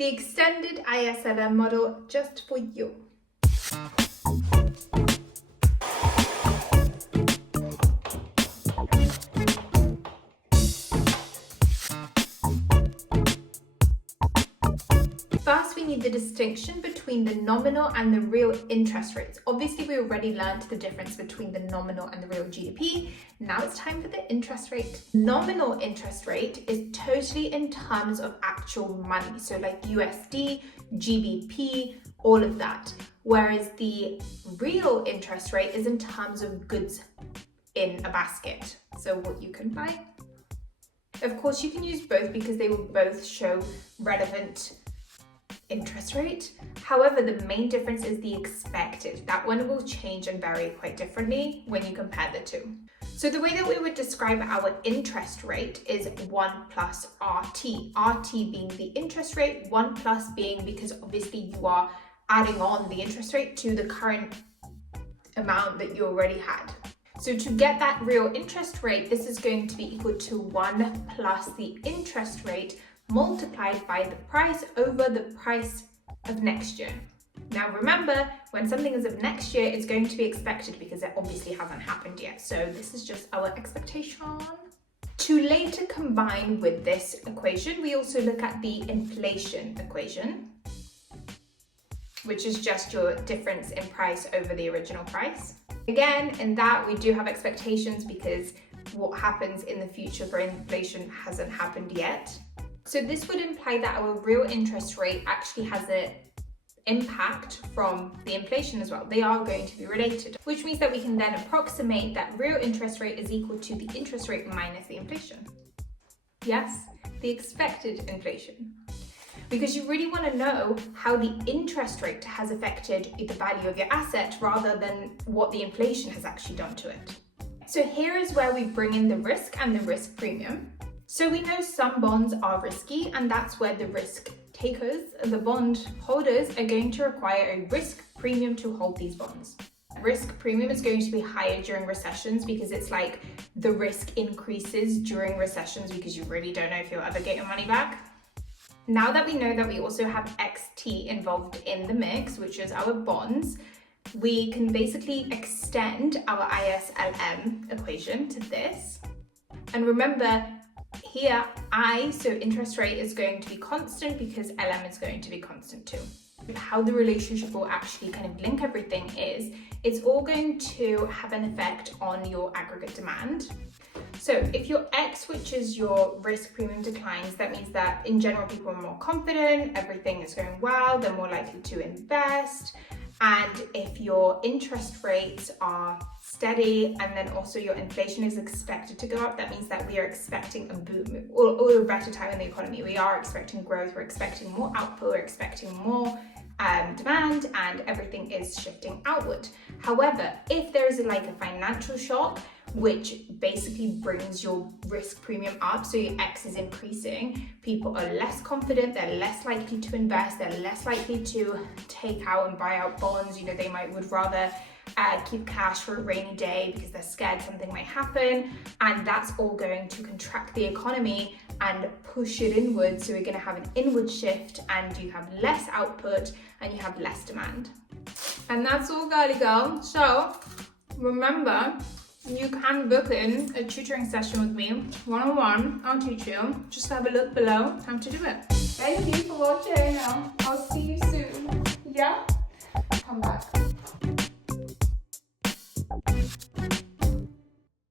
the extended ISLM model just for you. First, we need the distinction between the nominal and the real interest rates. Obviously, we already learned the difference between the nominal and the real GDP. Now it's time for the interest rate. Nominal interest rate is totally in terms of actual money. So like USD, GBP, all of that. Whereas the real interest rate is in terms of goods in a basket. So what you can buy. Of course, you can use both because they will both show relevant interest rate. However, the main difference is the expected. That one will change and vary quite differently when you compare the two. So the way that we would describe our interest rate is 1 plus RT. RT being the interest rate, 1 plus being because obviously you are adding on the interest rate to the current amount that you already had. So to get that real interest rate, this is going to be equal to 1 plus the interest rate multiplied by the price over the price of next year. Now remember, when something is of next year, it's going to be expected because it obviously hasn't happened yet. So this is just our expectation. To later combine with this equation, we also look at the inflation equation, which is just your difference in price over the original price. Again, in that we do have expectations because what happens in the future for inflation hasn't happened yet. So this would imply that our real interest rate actually has an impact from the inflation as well. They are going to be related, which means that we can then approximate that real interest rate is equal to the interest rate minus the inflation. Yes, the expected inflation. Because you really want to know how the interest rate has affected the value of your asset rather than what the inflation has actually done to it. So here is where we bring in the risk and the risk premium. So we know some bonds are risky, and that's where the risk takers, the bond holders, are going to require a risk premium to hold these bonds. Risk premium is going to be higher during recessions because it's like the risk increases during recessions because you really don't know if you'll ever get your money back. Now that we know that we also have XT involved in the mix, which is our bonds, we can basically extend our ISLM equation to this. And remember, here, so interest rate is going to be constant because LM is going to be constant too. How the relationship will actually kind of link everything is, it's all going to have an effect on your aggregate demand. So if your X, which is your risk premium, declines, that means that in general people are more confident, everything is going well, they're more likely to invest. And if your interest rates are steady and then also your inflation is expected to go up, that means that we are expecting a boom or a better time in the economy. We are expecting growth, we're expecting more output, we're expecting more demand, and everything is shifting outward. However, if there is like a financial shock, which basically brings your risk premium up, so your X is increasing, people are less confident, they're less likely to invest, they're less likely to take out and buy out bonds. You know, they would rather keep cash for a rainy day because they're scared something might happen, and that's all going to contract the economy and push it inward. So we're going to have an inward shift, and you have less output and you have less demand. And that's all, girly girl. So remember, you can book in a tutoring session with me, one-on-one. I'll teach you. Just have a look below how to do it. Thank you for watching. I'll see you soon. Yeah? Come back.